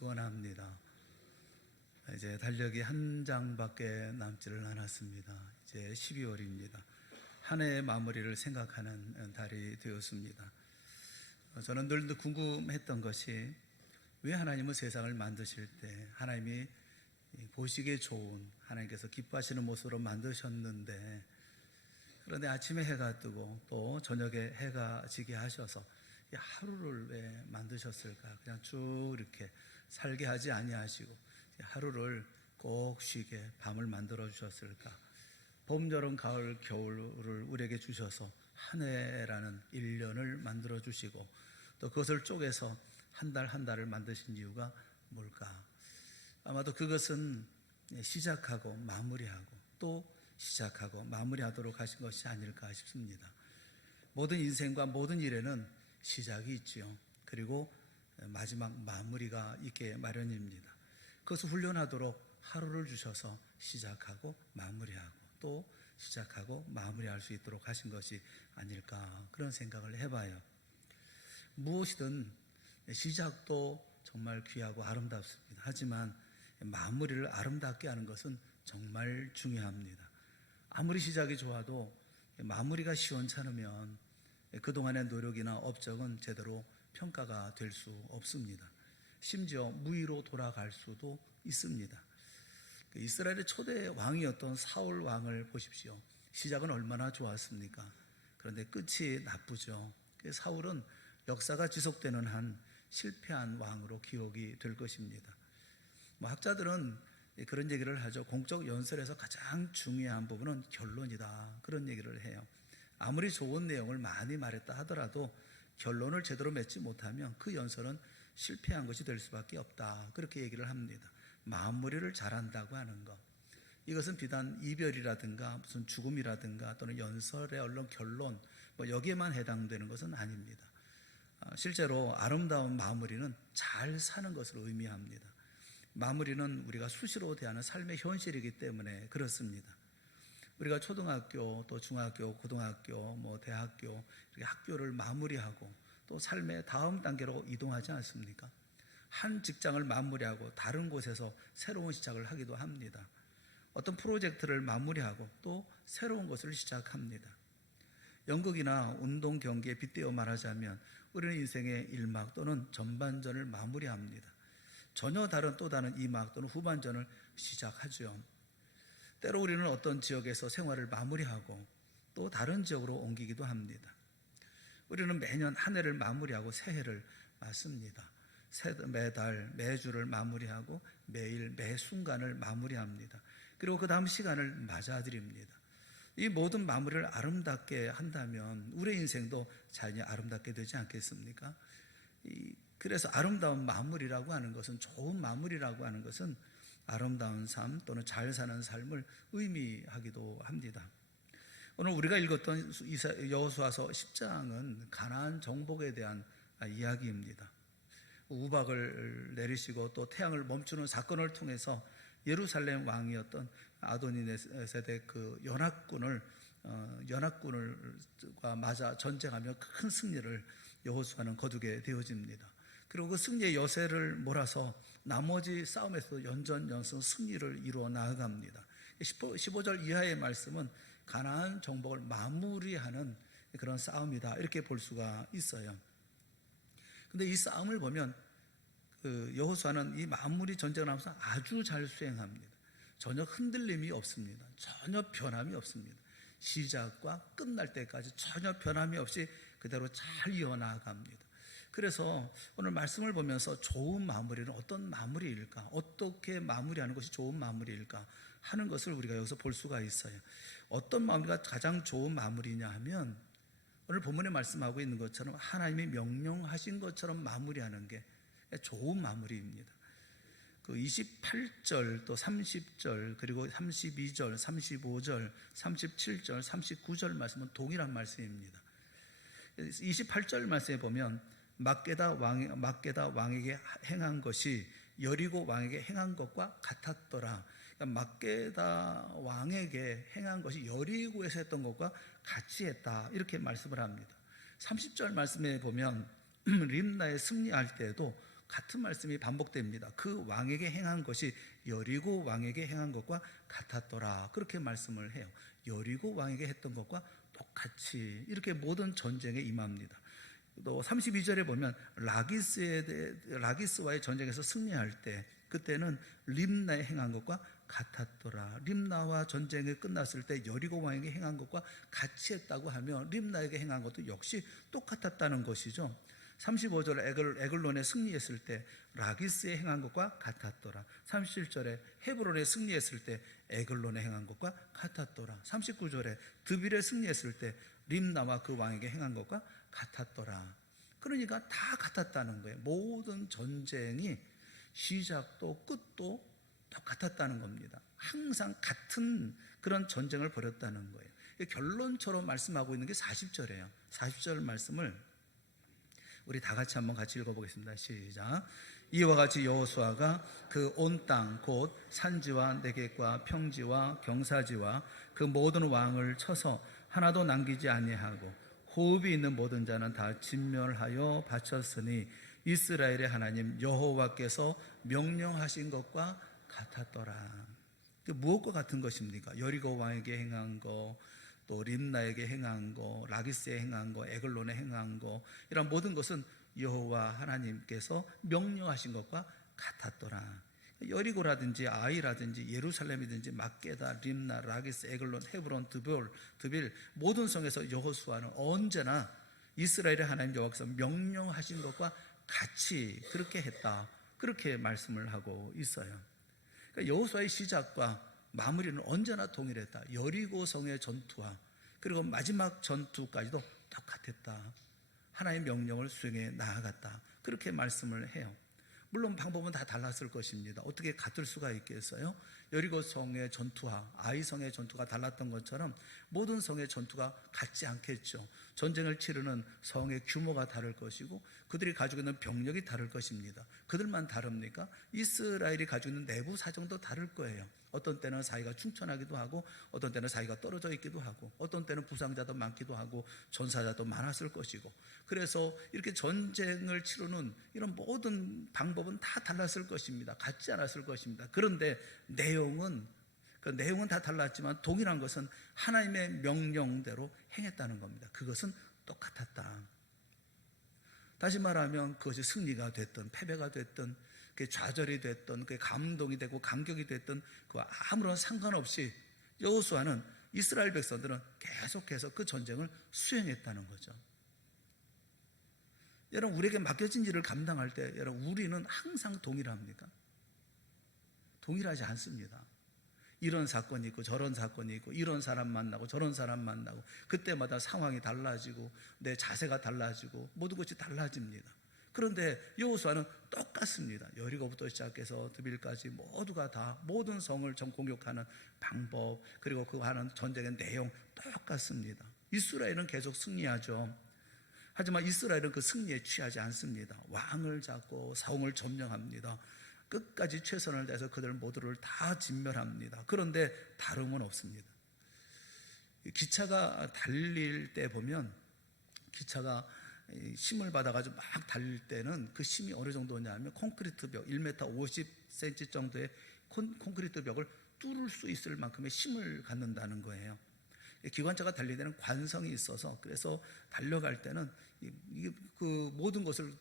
축원합니다. 이제 달력이 한 장밖에 남지를 않았습니다. 이제 12월입니다. 한 해의 마무리를 생각하는 달이 되었습니다. 저는 늘 궁금했던 것이, 왜 하나님은 세상을 만드실 때 하나님이 보시기에 좋은, 하나님께서 기뻐하시는 모습으로 만드셨는데, 그런데 아침에 해가 뜨고 또 저녁에 해가 지게 하셔서 이 하루를 왜 만드셨을까? 그냥 쭉 이렇게 살게 하지 아니하시고 하루를 꼭 쉬게 밤을 만들어 주셨을까? 봄, 여름, 가을, 겨울을 우리에게 주셔서 한 해라는 1년을 만들어 주시고, 또 그것을 쪼개서 한 달 한 달을 만드신 이유가 뭘까? 아마도 그것은 시작하고 마무리하고 또 시작하고 마무리하도록 하신 것이 아닐까 싶습니다. 모든 인생과 모든 일에는 시작이 있지요. 그리고 마지막 마무리가 있게 마련입니다. 그것을 훈련하도록 하루를 주셔서 시작하고 마무리하고 또 시작하고 마무리할 수 있도록 하신 것이 아닐까, 그런 생각을 해봐요. 무엇이든 시작도 정말 귀하고 아름답습니다. 하지만 마무리를 아름답게 하는 것은 정말 중요합니다. 아무리 시작이 좋아도 마무리가 시원찮으면 그동안의 노력이나 업적은 제대로 평가가 될 수 없습니다. 심지어 무의로 돌아갈 수도 있습니다. 이스라엘의 초대 왕이었던 사울 왕을 보십시오. 시작은 얼마나 좋았습니까? 그런데 끝이 나쁘죠. 사울은 역사가 지속되는 한 실패한 왕으로 기억이 될 것입니다. 학자들은 그런 얘기를 하죠. 공적 연설에서 가장 중요한 부분은 결론이다, 그런 얘기를 해요. 아무리 좋은 내용을 많이 말했다 하더라도 결론을 제대로 맺지 못하면 그 연설은 실패한 것이 될 수밖에 없다, 그렇게 얘기를 합니다. 마무리를 잘한다고 하는 것, 이것은 비단 이별이라든가 무슨 죽음이라든가 또는 연설의 얼른 결론, 여기에만 해당되는 것은 아닙니다. 실제로 아름다운 마무리는 잘 사는 것을 의미합니다. 마무리는 우리가 수시로 대하는 삶의 현실이기 때문에 그렇습니다. 우리가 초등학교, 또 중학교, 고등학교, 대학교, 이렇게 학교를 마무리하고 또 삶의 다음 단계로 이동하지 않습니까? 한 직장을 마무리하고 다른 곳에서 새로운 시작을 하기도 합니다. 어떤 프로젝트를 마무리하고 또 새로운 것을 시작합니다. 연극이나 운동 경기에 빗대어 말하자면 우리는 인생의 1막 또는 전반전을 마무리합니다. 전혀 다른 또 다른 2막 또는 후반전을 시작하죠. 때로 우리는 어떤 지역에서 생활을 마무리하고 또 다른 지역으로 옮기기도 합니다. 우리는 매년 한 해를 마무리하고 새해를 맞습니다. 매달, 매주를 마무리하고 매일, 매 순간을 마무리합니다. 그리고 그 다음 시간을 맞아드립니다. 이 모든 마무리를 아름답게 한다면 우리의 인생도 자연히 아름답게 되지 않겠습니까? 그래서 아름다운 마무리라고 하는 것은, 좋은 마무리라고 하는 것은 아름다운 삶 또는 잘 사는 삶을 의미하기도 합니다. 오늘 우리가 읽었던 여호수아서 10장은 가나안 정복에 대한 이야기입니다. 우박을 내리시고 또 태양을 멈추는 사건을 통해서 예루살렘 왕이었던 아도니네세덱 그 연합군과 맞아 전쟁하며 큰 승리를 여호수아는 거두게 되어집니다. 그리고 그 승리의 여세를 몰아서 나머지 싸움에서 연전연승 승리를 이루어 나아갑니다. 15절 이하의 말씀은 가나안 정복을 마무리하는 그런 싸움이다, 이렇게 볼 수가 있어요. 근데 이 싸움을 보면 여호수아는 이 마무리 전쟁을 하면서 아주 잘 수행합니다. 전혀 흔들림이 없습니다. 전혀 변함이 없습니다. 시작과 끝날 때까지 전혀 변함이 없이 그대로 잘 이어나갑니다. 그래서 오늘 말씀을 보면서 좋은 마무리는 어떤 마무리일까, 어떻게 마무리하는 것이 좋은 마무리일까 하는 것을 우리가 여기서 볼 수가 있어요. 어떤 마무리가 가장 좋은 마무리냐 하면, 오늘 본문에 말씀하고 있는 것처럼 하나님이 명령하신 것처럼 마무리하는 게 좋은 마무리입니다. 그 28절 또 30절 그리고 32절, 35절, 37절, 39절 말씀은 동일한 말씀입니다. 28절 말씀에 보면 막게다 왕에게 행한 것이 여리고 왕에게 행한 것과 같았더라. 그러니까 막게다 왕에게 행한 것이 여리고에서 했던 것과 같이 했다, 이렇게 말씀을 합니다. 30절 말씀에 보면 림나에 승리할 때에도 같은 말씀이 반복됩니다. 그 왕에게 행한 것이 여리고 왕에게 행한 것과 같았더라. 그렇게 말씀을 해요. 여리고 왕에게 했던 것과 똑같이 이렇게 모든 전쟁에 임합니다. 또 32절에 보면 라기스와의 전쟁에서 승리할 때 그때는 림나에 행한 것과 같았더라. 림나와 전쟁이 끝났을 때 여리고 왕에게 행한 것과 같이 했다고 하면 림나에게 행한 것도 역시 똑같았다는 것이죠. 35절에 에글론에 승리했을 때 라기스에 행한 것과 같았더라. 37절에 헤브론에 승리했을 때 에글론에 행한 것과 같았더라. 39절에 드빌에 승리했을 때 림나와 그 왕에게 행한 것과 같았더라. 그러니까 다 같았다는 거예요. 모든 전쟁이 시작도 끝도 똑같았다는 겁니다. 항상 같은 그런 전쟁을 벌였다는 거예요. 결론처럼 말씀하고 있는 게 40절이에요. 40절 말씀을 우리 다 같이 한번 같이 읽어보겠습니다. 시작. 이와 같이 여호수아가 그 온 땅 곧 산지와 내겝과 평지와 경사지와 그 모든 왕을 쳐서 하나도 남기지 아니하고 호흡이 있는 모든 자는 다 진멸하여 바쳤으니 이스라엘의 하나님 여호와께서 명령하신 것과 같았더라. 무엇과 같은 것입니까? 여리고 왕에게 행한 거, 또 림나에게 행한 거, 라기스에 행한 거, 에글론에 행한 거, 이런 모든 것은 여호와 하나님께서 명령하신 것과 같았더라. 여리고라든지 아이라든지 예루살렘이든지 막게다, 림나, 라기스, 에글론, 헤브론, 드빌 모든 성에서 여호수아는 언제나 이스라엘의 하나님 여호와께서 명령하신 것과 같이 그렇게 했다. 그렇게 말씀을 하고 있어요. 그러니까 여호수아의 시작과 마무리는 언제나 동일했다. 여리고 성의 전투와 그리고 마지막 전투까지도 똑같았다. 하나님의 명령을 수행해 나아갔다. 그렇게 말씀을 해요. 물론 방법은 다 달랐을 것입니다. 어떻게 같을 수가 있겠어요? 여리고 성의 전투와 아이 성의 전투가 달랐던 것처럼 모든 성의 전투가 같지 않겠죠. 전쟁을 치르는 성의 규모가 다를 것이고 그들이 가지고 있는 병력이 다를 것입니다. 그들만 다릅니까? 이스라엘이 가지고 있는 내부 사정도 다를 거예요. 어떤 때는 사이가 충천하기도 하고 어떤 때는 사이가 떨어져 있기도 하고 어떤 때는 부상자도 많기도 하고 전사자도 많았을 것이고, 그래서 이렇게 전쟁을 치르는 이런 모든 방법은 다 달랐을 것입니다. 같지 않았을 것입니다. 그런데 내용은 다 달랐지만 동일한 것은 하나님의 명령대로 행했다는 겁니다. 그것은 똑같았다. 다시 말하면 그것이 승리가 됐든 패배가 됐든 그게 좌절이 됐든 그게 감동이 되고 감격이 됐든 그 아무런 상관없이 여호수아는 이스라엘 백성들은 계속해서 그 전쟁을 수행했다는 거죠. 여러분, 우리에게 맡겨진 일을 감당할 때 여러분, 우리는 항상 동일합니까? 동일하지 않습니다. 이런 사건이 있고 저런 사건이 있고 이런 사람 만나고 저런 사람 만나고 그때마다 상황이 달라지고 내 자세가 달라지고 모든 것이 달라집니다. 그런데 여호수아는 똑같습니다. 여리고부터 시작해서 드빌까지 모두가 다 모든 성을 공격하는 방법 그리고 그 하는 전쟁의 내용 똑같습니다. 이스라엘은 계속 승리하죠. 하지만 이스라엘은 그 승리에 취하지 않습니다. 왕을 잡고 사원을 점령합니다. 끝까지 최선을 다해서 그들 모두를 다 진멸합니다. 그런데 다름은 없습니다. 기차가 달릴 때 보면 기차가 힘을 받아가지고 막 달릴 때는 그 힘이 어느 정도냐면 콘크리트 벽 1m 50cm 정도의 콘크리트 벽을 뚫을 수 있을 만큼의 힘을 갖는다는 거예요. 기관차가 달릴 때는 관성이 있어서 그래서 달려갈 때는 그 모든 것을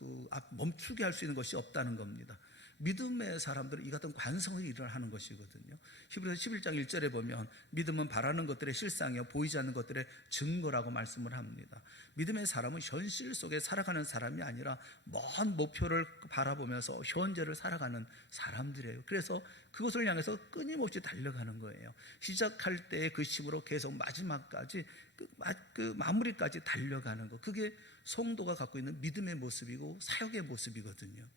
멈추게 할 수 있는 것이 없다는 겁니다. 믿음의 사람들은 이 같은 관성의 일을 하는 것이거든요. 히브리서 11장 1절에 보면 믿음은 바라는 것들의 실상이요 보이지 않는 것들의 증거라고 말씀을 합니다. 믿음의 사람은 현실 속에 살아가는 사람이 아니라 먼 목표를 바라보면서 현재를 살아가는 사람들이에요. 그래서 그것을 향해서 끊임없이 달려가는 거예요. 시작할 때의 그 힘으로 계속 마지막까지 그 마무리까지 달려가는 거, 그게 성도가 갖고 있는 믿음의 모습이고 사역의 모습이거든요.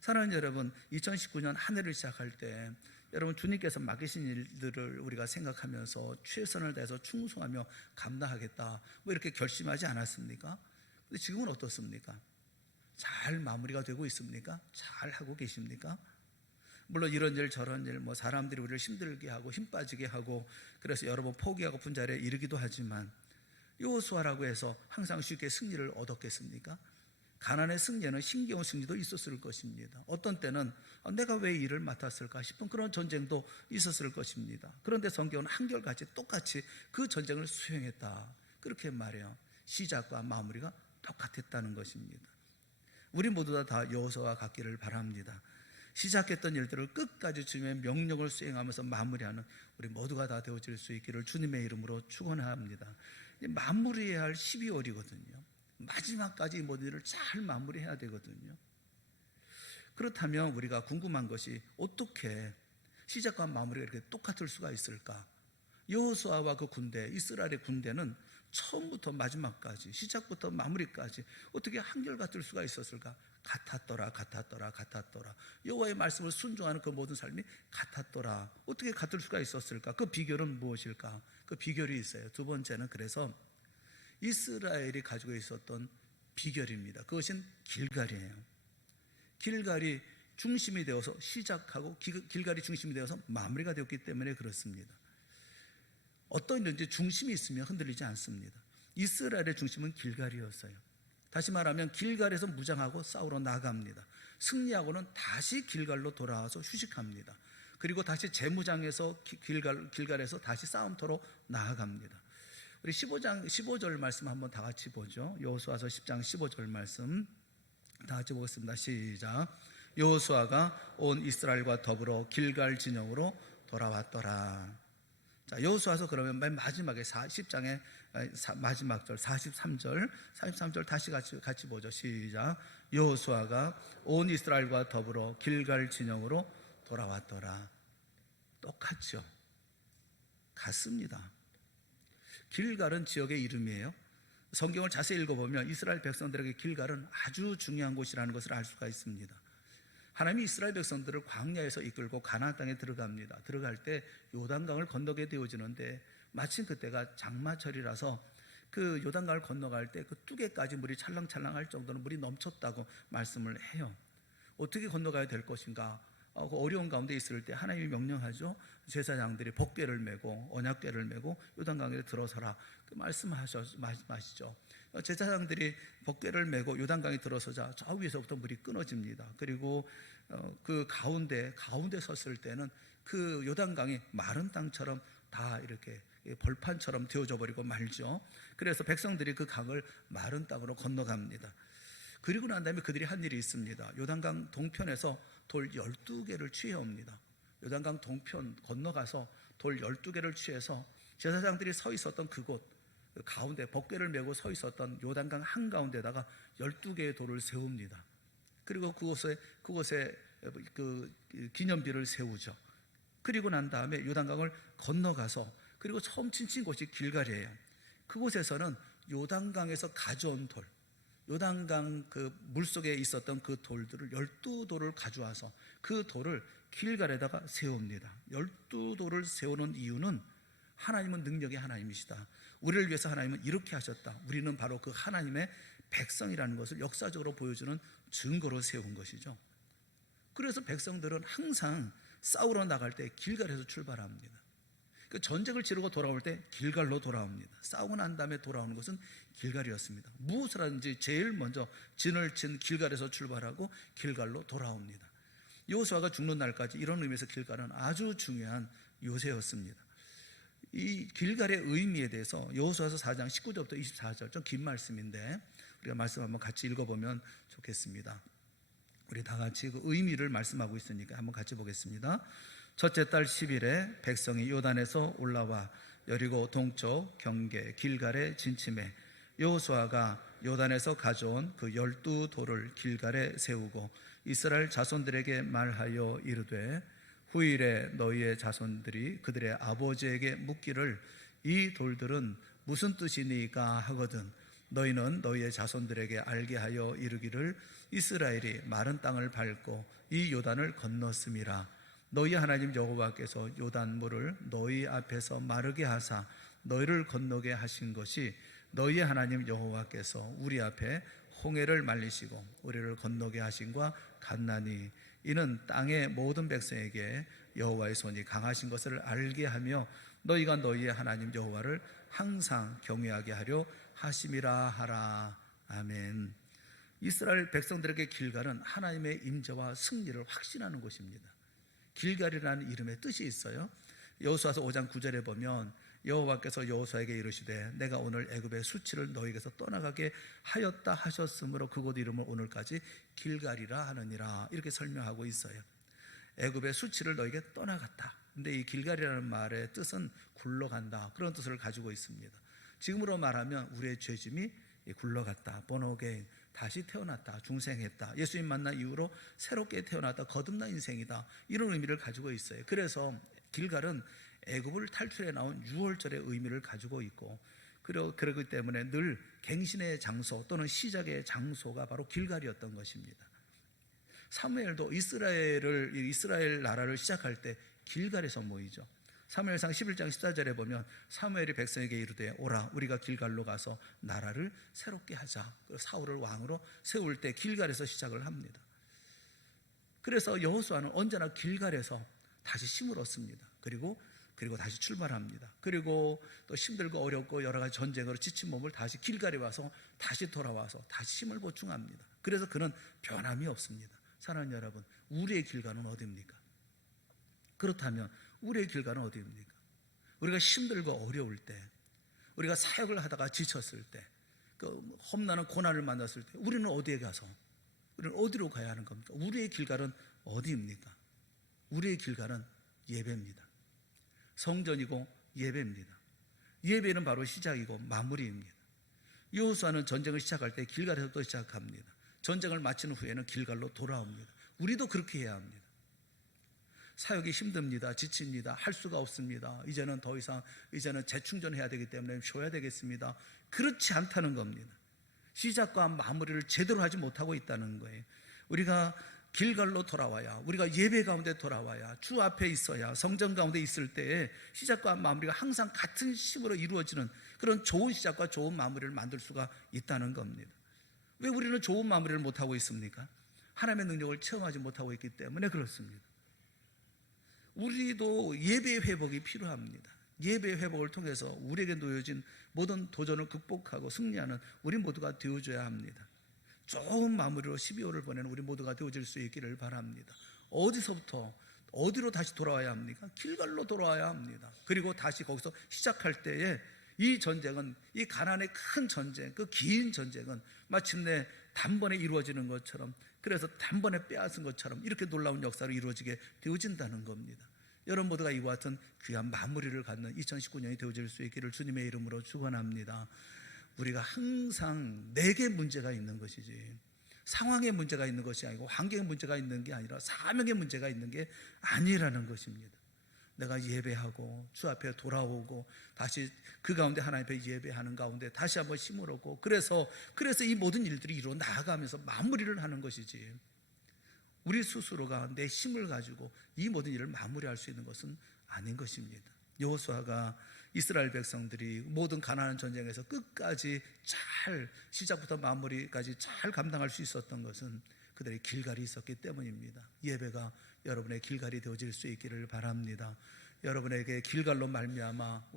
사랑하는 여러분, 2019년 한 해를 시작할 때 여러분 주님께서 맡기신 일들을 우리가 생각하면서 최선을 다해서 충성하며 감당하겠다 뭐 이렇게 결심하지 않았습니까? 근데 지금은 어떻습니까? 잘 마무리가 되고 있습니까? 잘 하고 계십니까? 물론 이런 일 저런 일 뭐 사람들이 우리를 힘들게 하고 힘 빠지게 하고 그래서 여러 번 포기하고 분자리에 이르기도 하지만 여호수아라고 해서 항상 쉽게 승리를 얻었겠습니까? 가난의 승리에는 힘겨운 승리도 있었을 것입니다. 어떤 때는 내가 왜 이 일을 맡았을까 싶은 그런 전쟁도 있었을 것입니다. 그런데 성경은 한결같이 똑같이 그 전쟁을 수행했다, 그렇게 말해요. 시작과 마무리가 똑같았다는 것입니다. 우리 모두 다 여호수아와 같기를 바랍니다. 시작했던 일들을 끝까지 주님의 명령을 수행하면서 마무리하는 우리 모두가 다 되어질 수 있기를 주님의 이름으로 축원합니다. 마무리해야 할 12월이거든요. 마지막까지 모든 일을 잘 마무리해야 되거든요. 그렇다면 우리가 궁금한 것이 어떻게 시작과 마무리가 이렇게 똑같을 수가 있을까? 여호수아와 그 군대, 이스라엘의 군대는 처음부터 마지막까지, 시작부터 마무리까지 어떻게 한결같을 수가 있었을까? 같았더라. 여호와의 말씀을 순종하는 그 모든 삶이 같았더라. 어떻게 같을 수가 있었을까? 그 비결은 무엇일까? 그 비결이 있어요. 두 번째는 그래서 이스라엘이 가지고 있었던 비결입니다. 그것은 길갈이에요. 길갈이 중심이 되어서 시작하고 길갈이 중심이 되어서 마무리가 되었기 때문에 그렇습니다. 어떤 일인지 중심이 있으면 흔들리지 않습니다. 이스라엘의 중심은 길갈이었어요. 다시 말하면 길갈에서 무장하고 싸우러 나갑니다. 승리하고는 다시 길갈로 돌아와서 휴식합니다. 그리고 다시 재무장해서 길갈에서 다시 싸움터로 나아갑니다. 우리 15절 말씀 한번 다 같이 보죠. 여호수아서 10장 15절 말씀 다 같이 보겠습니다. 시작. 여호수아가 온 이스라엘과 더불어 길갈 진영으로 돌아왔더라. 자, 여호수아서 그러면 맨 마지막에 10장의 마지막 절 43절 다시 같이 보죠. 시작. 여호수아가 온 이스라엘과 더불어 길갈 진영으로 돌아왔더라. 똑같죠. 같습니다. 길갈은 지역의 이름이에요. 성경을 자세히 읽어보면 이스라엘 백성들에게 길갈은 아주 중요한 곳이라는 것을 알 수가 있습니다. 하나님이 이스라엘 백성들을 광야에서 이끌고 가나안 땅에 들어갑니다. 들어갈 때 요단강을 건너게 되어지는데 마침 그때가 장마철이라서 그 요단강을 건너갈 때 그 뚜개까지 물이 찰랑찰랑할 정도로 물이 넘쳤다고 말씀을 해요. 어떻게 건너가야 될 것인가? 어려운 가운데 있을 때 하나님이 명령하죠. 제사장들이 법궤를 메고 언약궤를 메고 요단강에 들어서라, 그 말씀하시죠. 제사장들이 법궤를 메고 요단강에 들어서자 저 위에서부터 물이 끊어집니다. 그리고 그 가운데 섰을 때는 그 요단강이 마른 땅처럼 다 이렇게 벌판처럼 되어져 버리고 말죠. 그래서 백성들이 그 강을 마른 땅으로 건너갑니다. 그리고 난 다음에 그들이 한 일이 있습니다. 요단강 동편에서 돌 12개를 취해옵니다. 요단강 동편 건너가서 돌 12개를 취해서 제사장들이 서 있었던 그곳 가운데 법궤를 메고 서 있었던 요단강 한가운데다가 12개의 돌을 세웁니다. 그리고 그곳에 그 기념비를 세우죠. 그리고 난 다음에 요단강을 건너가서 그리고 처음 친친 곳이 길갈이에요. 그곳에서는 요단강에서 가져온 돌, 요단강 그 물속에 있었던 그 돌들을 12돌을 가져와서 그 돌을 길갈에다가 세웁니다. 12돌을 세우는 이유는 하나님은 능력의 하나님이시다. 우리를 위해서 하나님은 이렇게 하셨다. 우리는 바로 그 하나님의 백성이라는 것을 역사적으로 보여주는 증거로 세운 것이죠. 그래서 백성들은 항상 싸우러 나갈 때 길갈에서 출발합니다. 그 전쟁을 치르고 돌아올 때 길갈로 돌아옵니다. 싸우고 난 다음에 돌아오는 것은 길갈이었습니다. 무엇을 하든지 제일 먼저 진을 친 길갈에서 출발하고 길갈로 돌아옵니다. 여호수아가 죽는 날까지 이런 의미에서 길갈은 아주 중요한 요새였습니다. 이 길갈의 의미에 대해서 여호수아서 4장 19절부터 24절 좀 긴 말씀인데 우리가 말씀 한번 같이 읽어보면 좋겠습니다. 우리 다 같이 그 의미를 말씀하고 있으니까 한번 같이 보겠습니다. 첫째 달 10일에 백성이 요단에서 올라와 여리고 동쪽 경계 길갈에 진침해 여호수아가 요단에서 가져온 그 12돌을 길갈에 세우고 이스라엘 자손들에게 말하여 이르되 후일에 너희의 자손들이 그들의 아버지에게 묻기를 이 돌들은 무슨 뜻이니까 하거든 너희는 너희의 자손들에게 알게 하여 이르기를 이스라엘이 마른 땅을 밟고 이 요단을 건넜음이라. 너희 하나님 여호와께서 요단물을 너희 앞에서 마르게 하사 너희를 건너게 하신 것이 너희 하나님 여호와께서 우리 앞에 홍해를 말리시고 우리를 건너게 하신과 같나니 이는 땅의 모든 백성에게 여호와의 손이 강하신 것을 알게 하며 너희가 너희의 하나님 여호와를 항상 경외하게 하려 하심이라 하라. 아멘. 이스라엘 백성들에게 길갈은 하나님의 임재와 승리를 확신하는 곳입니다. 길갈이라는 이름의 뜻이 있어요. 여호수아서 5장 9절에 보면 여호와께서 여호수아에게 이르시되 내가 오늘 애굽의 수치를 너희에게서 떠나가게 하였다 하셨으므로 그곳 이름을 오늘까지 길갈이라 하느니라, 이렇게 설명하고 있어요. 애굽의 수치를 너희에게 떠나갔다. 근데 이 길갈이라는 말의 뜻은 굴러간다, 그런 뜻을 가지고 있습니다. 지금으로 말하면 우리의 죄짐이 굴러갔다, 번호게인, 다시 태어났다, 중생했다, 예수님 만난 이후로 새롭게 태어났다, 거듭난 인생이다, 이런 의미를 가지고 있어요. 그래서 길갈은 애굽을 탈출해 나온 6월절의 의미를 가지고 있고, 그러기 때문에 늘 갱신의 장소 또는 시작의 장소가 바로 길갈이었던 것입니다. 사무엘도 이스라엘 나라를 시작할 때 길갈에서 모이죠. 사무엘상 11장 14절에 보면 사무엘이 백성에게 이르되 오라 우리가 길갈로 가서 나라를 새롭게 하자. 사울을 왕으로 세울 때 길갈에서 시작을 합니다. 그래서 여호수아는 언제나 길갈에서 다시 힘을 얻습니다. 그리고 다시 출발합니다. 그리고 또 힘들고 어렵고 여러 가지 전쟁으로 지친 몸을 다시 길갈에 와서 다시 돌아와서 다시 힘을 보충합니다. 그래서 그는 변함이 없습니다. 사랑하는 여러분, 우리의 길갈은 어디입니까? 그렇다면 우리의 길갈은 어디입니까? 우리가 힘들고 어려울 때, 우리가 사역을 하다가 지쳤을 때, 험난한 고난을 만났을 때 우리는 어디에 가서, 우리는 어디로 가야 하는 겁니까? 우리의 길갈은 어디입니까? 우리의 길갈은 예배입니다. 성전이고 예배입니다. 예배는 바로 시작이고 마무리입니다. 여호수아는 전쟁을 시작할 때 길갈에서부터 시작합니다. 전쟁을 마친 후에는 길갈로 돌아옵니다. 우리도 그렇게 해야 합니다. 사역이 힘듭니다. 지칩니다. 할 수가 없습니다. 이제는 더 이상 재충전해야 되기 때문에 쉬어야 되겠습니다. 그렇지 않다는 겁니다. 시작과 마무리를 제대로 하지 못하고 있다는 거예요. 우리가 길갈로 돌아와야, 우리가 예배 가운데 돌아와야, 주 앞에 있어야, 성전 가운데 있을 때에 시작과 마무리가 항상 같은 힘으로 이루어지는 그런 좋은 시작과 좋은 마무리를 만들 수가 있다는 겁니다. 왜 우리는 좋은 마무리를 못하고 있습니까? 하나님의 능력을 체험하지 못하고 있기 때문에 그렇습니다. 우리도 예배의 회복이 필요합니다. 예배의 회복을 통해서 우리에게 놓여진 모든 도전을 극복하고 승리하는 우리 모두가 되어줘야 합니다. 좋은 마무리로 12월을 보내는 우리 모두가 되어질 수 있기를 바랍니다. 어디서부터 어디로 다시 돌아와야 합니까? 길갈로 돌아와야 합니다. 그리고 다시 거기서 시작할 때에 이 전쟁은, 이 가나안의 큰 전쟁, 그 긴 전쟁은 마침내 단번에 이루어지는 것처럼, 그래서 단번에 빼앗은 것처럼 이렇게 놀라운 역사로 이루어지게 되어진다는 겁니다. 여러분 모두가 이와 같은 귀한 마무리를 갖는 2019년이 되어질 수 있기를 주님의 이름으로 축원합니다. 우리가 항상 내게 문제가 있는 것이지, 상황에 문제가 있는 것이 아니고, 환경에 문제가 있는 게 아니라 사명에 문제가 있는 게 아니라는 것입니다. 내가 예배하고 주 앞에 돌아오고 다시 그 가운데 하나님 앞에 예배하는 가운데 다시 한번 힘을 얻고, 그래서 이 모든 일들이 이루어 나아가면서 마무리를 하는 것이지, 우리 스스로가 내 힘을 가지고 이 모든 일을 마무리할 수 있는 것은 아닌 것입니다. 여호수아가 이스라엘 백성들이 모든 가나안 전쟁에서 끝까지 잘, 시작부터 마무리까지 잘 감당할 수 있었던 것은 그들의 길갈이 있었기 때문입니다. 예배가 여러분의 길갈이 되어질 수 있기를 바랍니다. 여러분에게 길갈로 말미암아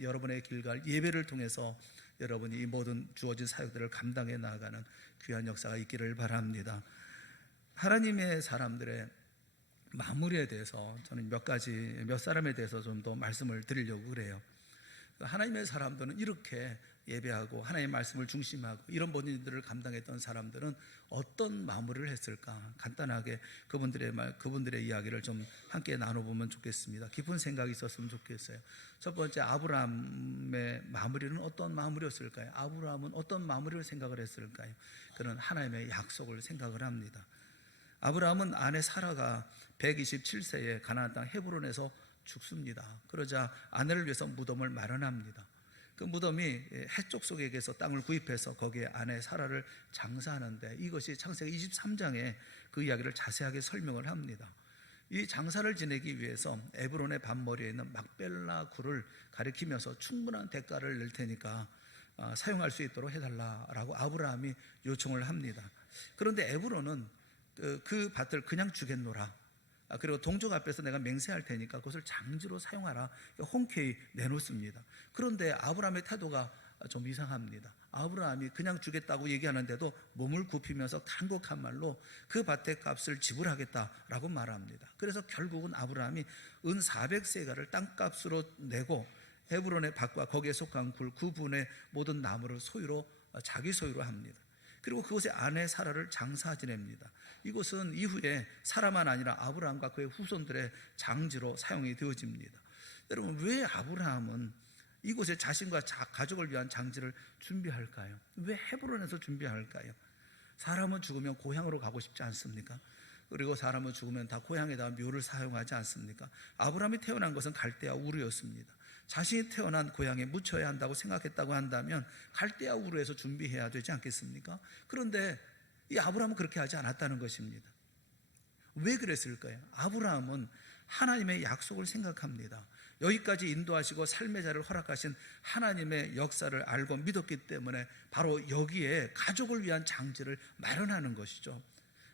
여러분의 길갈 예배를 통해서 여러분이 이 모든 주어진 사역들을 감당해 나가는 귀한 역사가 있기를 바랍니다. 하나님의 사람들의 마무리에 대해서 저는 몇 사람에 대해서 좀 더 말씀을 드리려고 그래요. 하나님의 사람들은 이렇게 예배하고 하나님의 말씀을 중심하고 이런 모든 일들을 감당했던 사람들은 어떤 마무리를 했을까? 간단하게 그분들의 이야기를 좀 함께 나눠보면 좋겠습니다. 깊은 생각이 있었으면 좋겠어요. 첫 번째, 아브라함의 마무리는 어떤 마무리였을까요? 아브라함은 어떤 마무리를 생각을 했을까요? 그는 하나님의 약속을 생각을 합니다. 아브라함은 아내 사라가 127세에 가나안 땅 헤브론에서 죽습니다. 그러자 아내를 위해서 무덤을 마련합니다. 그 무덤이 해쪽 속에게서 땅을 구입해서 거기에 아내 사라를 장사하는데, 이것이 창세기 23장에 그 이야기를 자세하게 설명을 합니다. 이 장사를 지내기 위해서 에브론의 밤머리에 있는 막벨라 굴을 가리키면서 충분한 대가를 낼 테니까 사용할 수 있도록 해달라라고 아브라함이 요청을 합니다. 그런데 에브론은 그 밭을 그냥 주겠노라, 그리고 동족 앞에서 내가 맹세할 테니까 그것을 장지로 사용하라, 흔쾌히 내놓습니다. 그런데 아브라함의 태도가 좀 이상합니다. 아브라함이 그냥 주겠다고 얘기하는데도 몸을 굽히면서 간곡한 말로 그 밭의 값을 지불하겠다라고 말합니다. 그래서 결국은 아브라함이 은 400세가를 땅값으로 내고 헤브론의 밭과 거기에 속한 굴 그 분의 모든 나무를 소유로 자기 소유로 합니다. 그리고 그곳에 아내 사라를 장사 지냅니다. 이곳은 이후에 사라만 아니라 아브라함과 그의 후손들의 장지로 사용이 되어집니다. 여러분, 왜 아브라함은 이곳에 자신과 가족을 위한 장지를 준비할까요? 왜 헤브론에서 준비할까요? 사람은 죽으면 고향으로 가고 싶지 않습니까? 그리고 사람은 죽으면 다 고향에다 묘를 사용하지 않습니까? 아브라함이 태어난 것은 갈대아 우르였습니다. 자신이 태어난 고향에 묻혀야 한다고 생각했다고 한다면 갈대아 우르에서 준비해야 되지 않겠습니까? 그런데 이 아브라함은 그렇게 하지 않았다는 것입니다. 왜 그랬을까요? 아브라함은 하나님의 약속을 생각합니다. 여기까지 인도하시고 삶의 자를 허락하신 하나님의 역사를 알고 믿었기 때문에 바로 여기에 가족을 위한 장지를 마련하는 것이죠.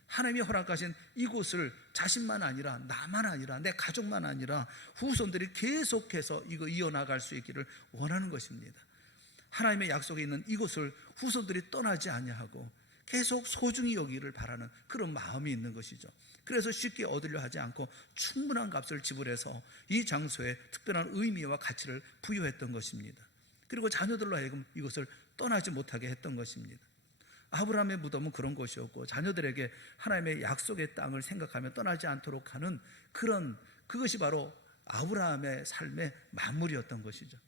하나님이 허락하신 이곳을 자신만 아니라 나만 아니라 내 가족만 아니라 후손들이 계속해서 이거 이어나갈 수 있기를 원하는 것입니다. 하나님의 약속에 있는 이곳을 후손들이 떠나지 아니하고 계속 소중히 여기를 바라는 그런 마음이 있는 것이죠. 그래서 쉽게 얻으려 하지 않고 충분한 값을 지불해서 이 장소에 특별한 의미와 가치를 부여했던 것입니다. 그리고 자녀들로 하여금 이곳을 떠나지 못하게 했던 것입니다. 아브라함의 무덤은 그런 곳이었고 자녀들에게 하나님의 약속의 땅을 생각하며 떠나지 않도록 하는 그것이 바로 아브라함의 삶의 마무리였던 것이죠.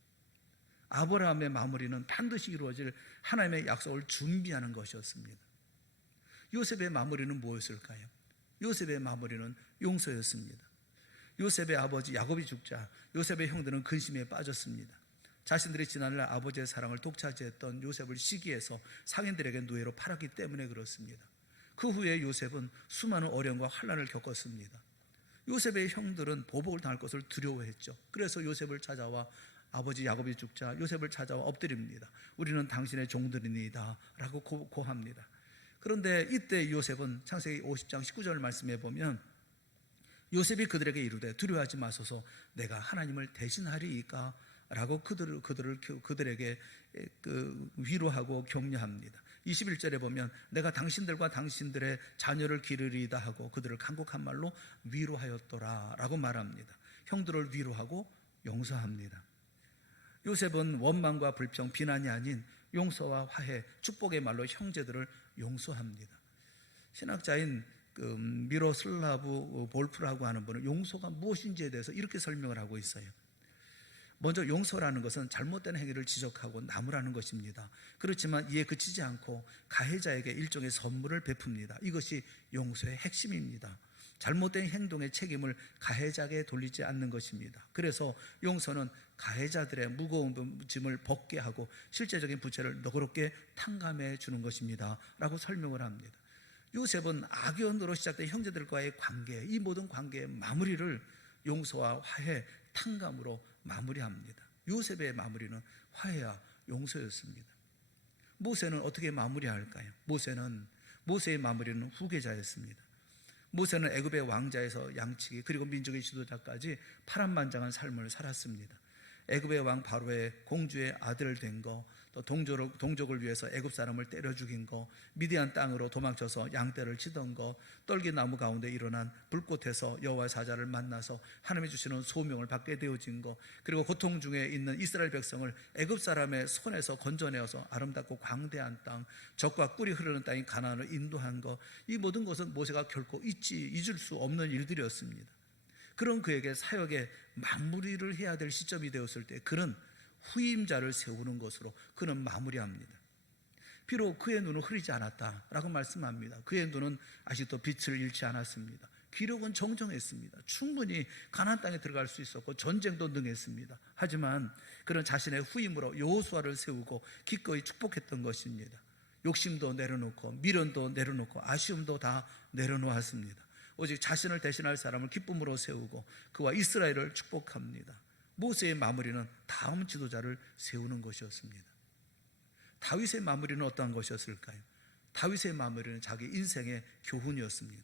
아브라함의 마무리는 반드시 이루어질 하나님의 약속을 준비하는 것이었습니다. 요셉의 마무리는 무엇일까요? 요셉의 마무리는 용서였습니다. 요셉의 아버지 야곱이 죽자 요셉의 형들은 근심에 빠졌습니다. 자신들이 지난날 아버지의 사랑을 독차지했던 요셉을 시기해서 상인들에게 노예로 팔았기 때문에 그렇습니다. 그 후에 요셉은 수많은 어려움과 환난을 겪었습니다. 요셉의 형들은 보복을 당할 것을 두려워했죠. 그래서 요셉을 찾아와 아버지 야곱이 죽자 요셉을 찾아와 엎드립니다. 우리는 당신의 종들이니이다 라고 고합니다. 그런데 이때 요셉은 창세기 50장 19절 말씀해 보면 요셉이 그들에게 이르되 두려워하지 마소서 내가 하나님을 대신하리이까 라고 그들에게 위로하고 격려합니다. 21절에 보면 내가 당신들과 당신들의 자녀를 기르리이다 하고 그들을 간곡한 말로 위로하였더라 라고 말합니다. 형들을 위로하고 용서합니다. 요셉은 원망과 불평, 비난이 아닌 용서와 화해, 축복의 말로 형제들을 용서합니다. 신학자인 미로슬라브 볼프라고 하는 분은 용서가 무엇인지에 대해서 이렇게 설명을 하고 있어요. 먼저 용서라는 것은 잘못된 행위를 지적하고 나무라는 것입니다. 그렇지만 이에 그치지 않고 가해자에게 일종의 선물을 베풉니다. 이것이 용서의 핵심입니다. 잘못된 행동의 책임을 가해자에게 돌리지 않는 것입니다. 그래서 용서는 가해자들의 무거운 짐을 벗게 하고 실제적인 부채를 너그럽게 탕감해 주는 것입니다 라고 설명을 합니다. 요셉은 악연으로 시작된 형제들과의 관계, 이 모든 관계의 마무리를 용서와 화해, 탕감으로 마무리합니다. 요셉의 마무리는 화해와 용서였습니다. 모세는 어떻게 마무리할까요? 모세의 마무리는 후계자였습니다. 모세는 애굽의 왕자에서 양치기 그리고 민족의 지도자까지 파란만장한 삶을 살았습니다. 애굽의 왕 바로의 공주의 아들 된 거, 또 동족을 위해서 애굽 사람을 때려 죽인 거, 미디안 땅으로 도망쳐서 양떼를 치던 거, 떨기나무 가운데 일어난 불꽃에서 여호와의 사자를 만나서 하나님이 주시는 소명을 받게 되어진 거, 그리고 고통 중에 있는 이스라엘 백성을 애굽 사람의 손에서 건져내어서 아름답고 광대한 땅, 젖과 꿀이 흐르는 땅인 가나안으로 인도한 거, 이 모든 것은 모세가 결코 잊을 수 없는 일들이었습니다. 그런 그에게 사역의 마무리를 해야 될 시점이 되었을 때 그는 후임자를 세우는 것으로 그는 마무리합니다. 비록 그의 눈은 흐리지 않았다라고 말씀합니다. 그의 눈은 아직도 빛을 잃지 않았습니다. 기력은 정정했습니다. 충분히 가나안 땅에 들어갈 수 있었고 전쟁도 능했습니다. 하지만 그는 자신의 후임으로 여호수아를 세우고 기꺼이 축복했던 것입니다. 욕심도 내려놓고 미련도 내려놓고 아쉬움도 다 내려놓았습니다. 오직 자신을 대신할 사람을 기쁨으로 세우고 그와 이스라엘을 축복합니다. 모세의 마무리는 다음 지도자를 세우는 것이었습니다. 다윗의 마무리는 어떠한 것이었을까요? 다윗의 마무리는 자기 인생의 교훈이었습니다.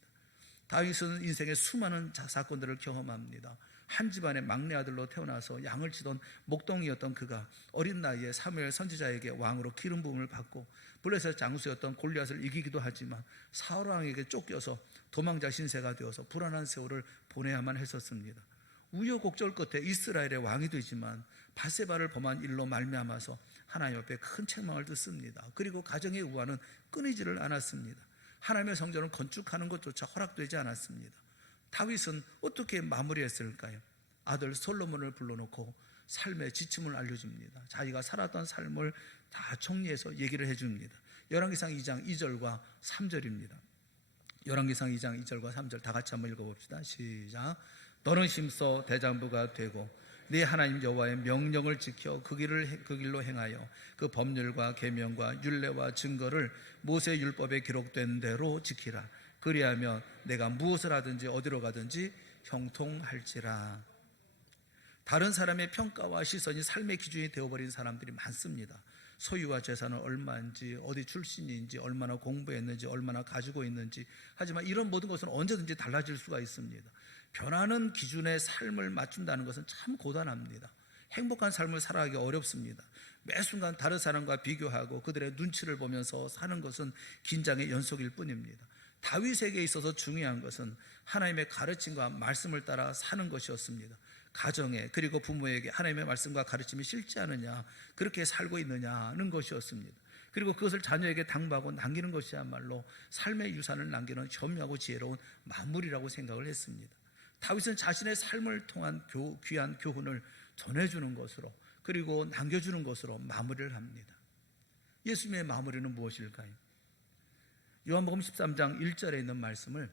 다윗은 인생의 수많은 사건들을 경험합니다. 한 집안의 막내 아들로 태어나서 양을 치던 목동이었던 그가 어린 나이에 사무엘 선지자에게 왕으로 기름 부음을 받고 블레셋 장수였던 골리앗을 이기기도 하지만 사울 왕에게 쫓겨서 도망자 신세가 되어서 불안한 세월을 보내야만 했었습니다. 우여곡절 끝에 이스라엘의 왕이 되지만 밧세바를 범한 일로 말미암아서 하나님 앞에 큰 책망을 듣습니다. 그리고 가정의 우환은 끊이지를 않았습니다. 하나님의 성전을 건축하는 것조차 허락되지 않았습니다. 다윗은 어떻게 마무리했을까요? 아들 솔로몬을 불러놓고 삶의 지침을 알려줍니다. 자기가 살았던 삶을 다 정리해서 얘기를 해줍니다. 열왕기상 2장 2절과 3절입니다. 열왕기상 2장 2절과 3절 다 같이 한번 읽어봅시다. 시작. 너는 심서 대장부가 되고 네 하나님 여호와의 명령을 지켜 그 길로 행하여 그 법률과 계명과 율례와 증거를 모세 율법에 기록된 대로 지키라. 그리하면 내가 무엇을 하든지 어디로 가든지 형통할지라. 다른 사람의 평가와 시선이 삶의 기준이 되어버린 사람들이 많습니다. 소유와 재산은 얼마인지, 어디 출신인지, 얼마나 공부했는지, 얼마나 가지고 있는지. 하지만 이런 모든 것은 언제든지 달라질 수가 있습니다. 변하는 기준의 삶을 맞춘다는 것은 참 고단합니다. 행복한 삶을 살아가기 어렵습니다. 매 순간 다른 사람과 비교하고 그들의 눈치를 보면서 사는 것은 긴장의 연속일 뿐입니다. 다윗에게 있어서 중요한 것은 하나님의 가르침과 말씀을 따라 사는 것이었습니다. 가정에 그리고 부모에게 하나님의 말씀과 가르침이 실지 않느냐, 그렇게 살고 있느냐는 것이었습니다. 그리고 그것을 자녀에게 당부하고 남기는 것이야말로 삶의 유산을 남기는 현명하고 지혜로운 마무리라고 생각을 했습니다. 다윗은 자신의 삶을 통한 귀한 교훈을 전해주는 것으로, 그리고 남겨주는 것으로 마무리를 합니다. 예수님의 마무리는 무엇일까요? 요한복음 13장 1절에 있는 말씀을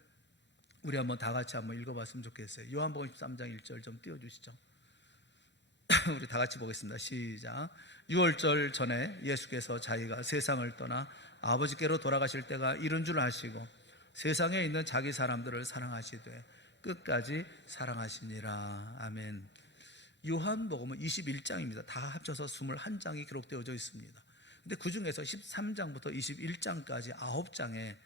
우리 한번 다 같이 한번 읽어봤으면 좋겠어요. 요한복음 13장 1절 좀 띄워주시죠. 우리 다 같이 보겠습니다. 시작. 유월절 전에 예수께서 자기가 세상을 떠나 아버지께로 돌아가실 때가 이른 줄 아시고 세상에 있는 자기 사람들을 사랑하시되 끝까지 사랑하시니라. 아멘. 요한복음은 21장입니다. 다 합쳐서 21장이 기록되어져 있습니다. 근데 그 중에서 13장부터 21장까지 9장에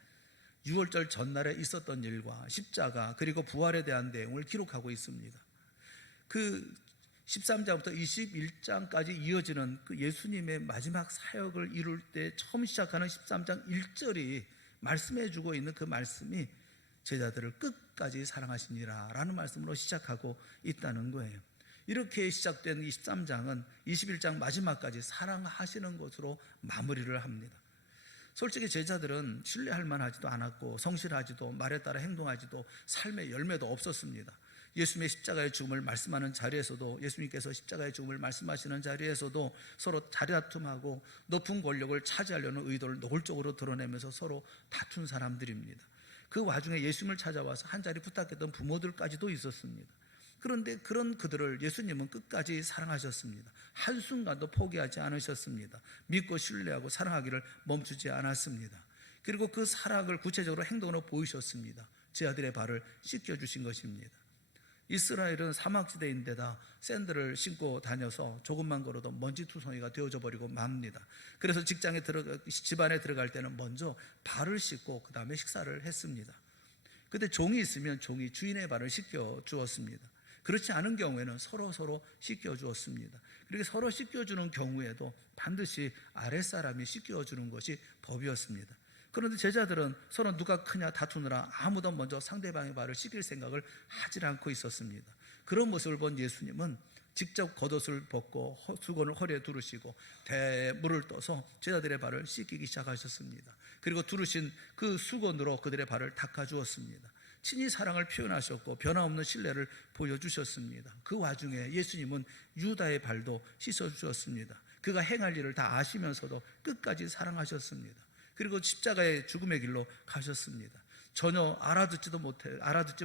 유월절 전날에 있었던 일과 십자가 그리고 부활에 대한 내용을 기록하고 있습니다. 그 13장부터 21장까지 이어지는 그 예수님의 마지막 사역을 이룰 때 처음 시작하는 13장 1절이 말씀해주고 있는 그 말씀이 제자들을 끝까지 사랑하시니라 라는 말씀으로 시작하고 있다는 거예요. 이렇게 시작된 23장은 21장 마지막까지 사랑하시는 것으로 마무리를 합니다. 솔직히 제자들은 신뢰할 만하지도 않았고 성실하지도 말에 따라 행동하지도 삶의 열매도 없었습니다. 예수님의 십자가의 죽음을 말씀하는 자리에서도, 예수님께서 십자가의 죽음을 말씀하시는 자리에서도 서로 자리다툼하고 높은 권력을 차지하려는 의도를 노골적으로 드러내면서 서로 다툰 사람들입니다. 그 와중에 예수님을 찾아와서 한 자리 부탁했던 부모들까지도 있었습니다. 그런데 그런 그들을 예수님은 끝까지 사랑하셨습니다. 한순간도 포기하지 않으셨습니다. 믿고 신뢰하고 사랑하기를 멈추지 않았습니다. 그리고 그 사랑을 구체적으로 행동으로 보이셨습니다. 제 아들의 발을 씻겨주신 것입니다. 이스라엘은 사막지대인데다 샌들을 신고 다녀서 조금만 걸어도 먼지투성이가 되어져 버리고 맙니다. 그래서 집안에 들어갈 때는 먼저 발을 씻고 그 다음에 식사를 했습니다. 근데 종이 있으면 종이 주인의 발을 씻겨 주었습니다. 그렇지 않은 경우에는 서로 씻겨 주었습니다. 그렇게 서로 씻겨주는 경우에도 반드시 아랫사람이 씻겨주는 것이 법이었습니다. 그런데 제자들은 서로 누가 크냐 다투느라 아무도 먼저 상대방의 발을 씻길 생각을 하지 않고 있었습니다. 그런 모습을 본 예수님은 직접 겉옷을 벗고 수건을 허리에 두르시고 대물을 떠서 제자들의 발을 씻기기 시작하셨습니다. 그리고 두르신 그 수건으로 그들의 발을 닦아주었습니다. 친히 사랑을 표현하셨고 변함없는 신뢰를 보여주셨습니다. 그 와중에 예수님은 유다의 발도 씻어주셨습니다. 그가 행할 일을 다 아시면서도 끝까지 사랑하셨습니다. 그리고 십자가의 죽음의 길로 가셨습니다. 전혀 알아듣지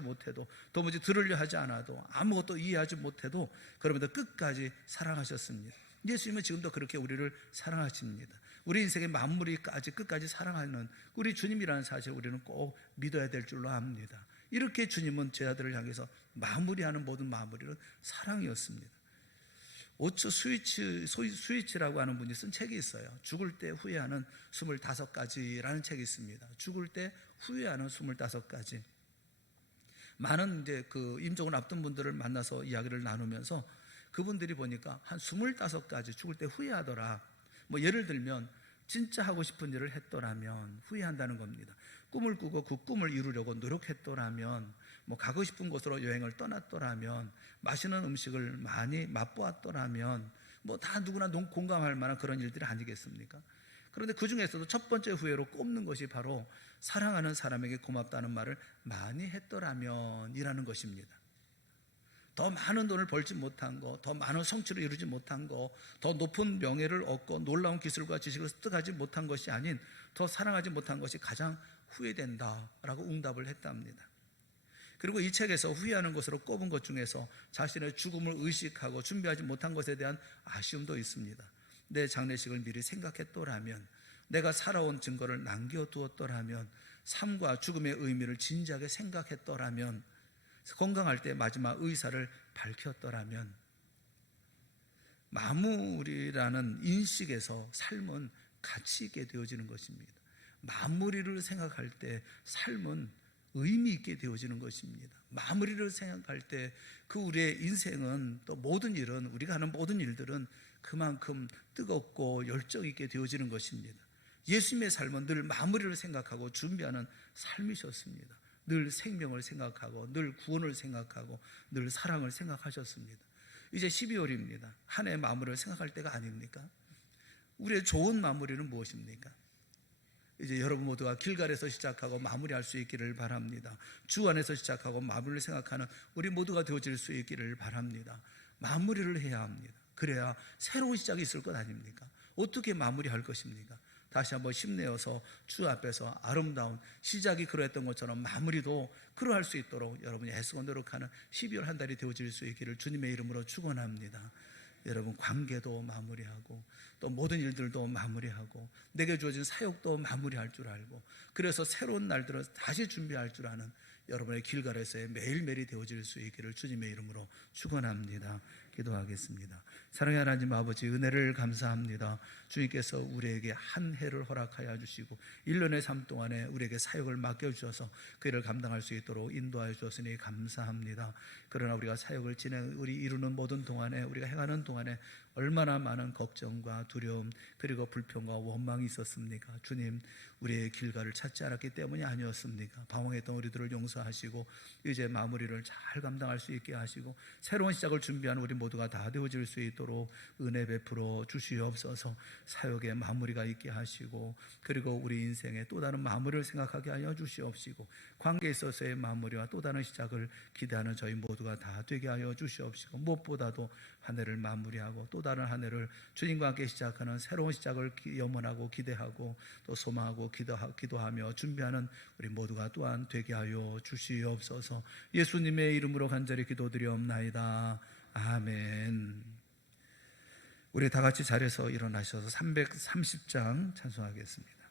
못해도 도무지 들으려 하지 않아도 아무것도 이해하지 못해도 그러면서 끝까지 사랑하셨습니다. 예수님은 지금도 그렇게 우리를 사랑하십니다. 우리 인생의 마무리까지 끝까지 사랑하는 우리 주님이라는 사실을 우리는 꼭 믿어야 될 줄로 압니다. 이렇게 주님은 제자들을 향해서 마무리하는 모든 마무리는 사랑이었습니다. 오츠 스위치라고 하는 분이 쓴 책이 있어요. 죽을 때 후회하는 25가지라는 책이 있습니다. 죽을 때 후회하는 25가지. 많은 이제 그 임종을 앞둔 분들을 만나서 이야기를 나누면서 그분들이 보니까 한 25가지 죽을 때 후회하더라. 뭐 예를 들면 진짜 하고 싶은 일을 했더라면 후회한다는 겁니다. 꿈을 꾸고 그 꿈을 이루려고 노력했더라면, 뭐 가고 싶은 곳으로 여행을 떠났더라면, 맛있는 음식을 많이 맛보았더라면, 뭐 다 누구나 공감할 만한 그런 일들이 아니겠습니까? 그런데 그 중에서도 첫 번째 후회로 꼽는 것이 바로 사랑하는 사람에게 고맙다는 말을 많이 했더라면 이라는 것입니다. 더 많은 돈을 벌지 못한 거, 더 많은 성취를 이루지 못한 거, 더 높은 명예를 얻고 놀라운 기술과 지식을 습득하지 못한 것이 아닌 더 사랑하지 못한 것이 가장 후회된다라고 응답을 했답니다. 그리고 이 책에서 후회하는 것으로 꼽은 것 중에서 자신의 죽음을 의식하고 준비하지 못한 것에 대한 아쉬움도 있습니다. 내 장례식을 미리 생각했더라면, 내가 살아온 증거를 남겨두었더라면, 삶과 죽음의 의미를 진지하게 생각했더라면, 건강할 때 마지막 의사를 밝혔더라면. 마무리라는 인식에서 삶은 가치 있게 되어지는 것입니다. 마무리를 생각할 때 삶은 의미 있게 되어지는 것입니다. 마무리를 생각할 때 그 우리의 인생은, 또 모든 일은, 우리가 하는 모든 일들은 그만큼 뜨겁고 열정 있게 되어지는 것입니다. 예수님의 삶은 늘 마무리를 생각하고 준비하는 삶이셨습니다. 늘 생명을 생각하고, 늘 구원을 생각하고, 늘 사랑을 생각하셨습니다. 이제 12월입니다. 한 해의 마무리를 생각할 때가 아닙니까? 우리의 좋은 마무리는 무엇입니까? 이제 여러분 모두가 길갈에서 시작하고 마무리할 수 있기를 바랍니다. 주 안에서 시작하고 마무리를 생각하는 우리 모두가 되어질 수 있기를 바랍니다. 마무리를 해야 합니다. 그래야 새로운 시작이 있을 것 아닙니까? 어떻게 마무리할 것입니까? 다시 한번 힘내어서 주 앞에서 아름다운 시작이 그러했던 것처럼 마무리도 그러할 수 있도록 여러분이 애쓰고 노력하는 12월 한 달이 되어질 수 있기를 주님의 이름으로 축원합니다. 여러분 관계도 마무리하고, 또 모든 일들도 마무리하고, 내게 주어진 사역도 마무리할 줄 알고, 그래서 새로운 날들을 다시 준비할 줄 아는 여러분의 길갈에서의 매일매일이 되어질 수 있기를 주님의 이름으로 축원합니다. 기도하겠습니다. 사랑의 하나님 아버지, 은혜를 감사합니다. 주님께서 우리에게 한 해를 허락하여 주시고 1년의 삶 동안에 우리에게 사역을 맡겨주셔서 그 일을 감당할 수 있도록 인도하여 주셨으니 감사합니다. 그러나 우리가 사역을 우리 이루는 모든 동안에, 우리가 행하는 동안에 얼마나 많은 걱정과 두려움, 그리고 불평과 원망이 있었습니까? 주님, 우리의 길가를 찾지 않았기 때문이 아니었습니까? 방황했던 우리들을 용서하시고 이제 마무리를 잘 감당할 수 있게 하시고 새로운 시작을 준비하는 우리 모두가 다 되어질 수 있도록 은혜 베풀어 주시옵소서. 사역의 마무리가 있게 하시고, 그리고 우리 인생의 또 다른 마무리를 생각하게 하여 주시옵시고, 관계에 있어서의 마무리와 또 다른 시작을 기대하는 저희 모두가 다 되게 하여 주시옵시고, 무엇보다도 한 해를 마무리하고 또 다른 한 해를 주님과 함께 시작하는 새로운 시작을 염원하고 기대하고 또 소망하고 기도하며 준비하는 우리 모두가 또한 되게 하여 주시옵소서. 예수님의 이름으로 간절히 기도드리옵나이다. 아멘. 우리 다 같이 자리에서 일어나셔서 330장 찬송하겠습니다.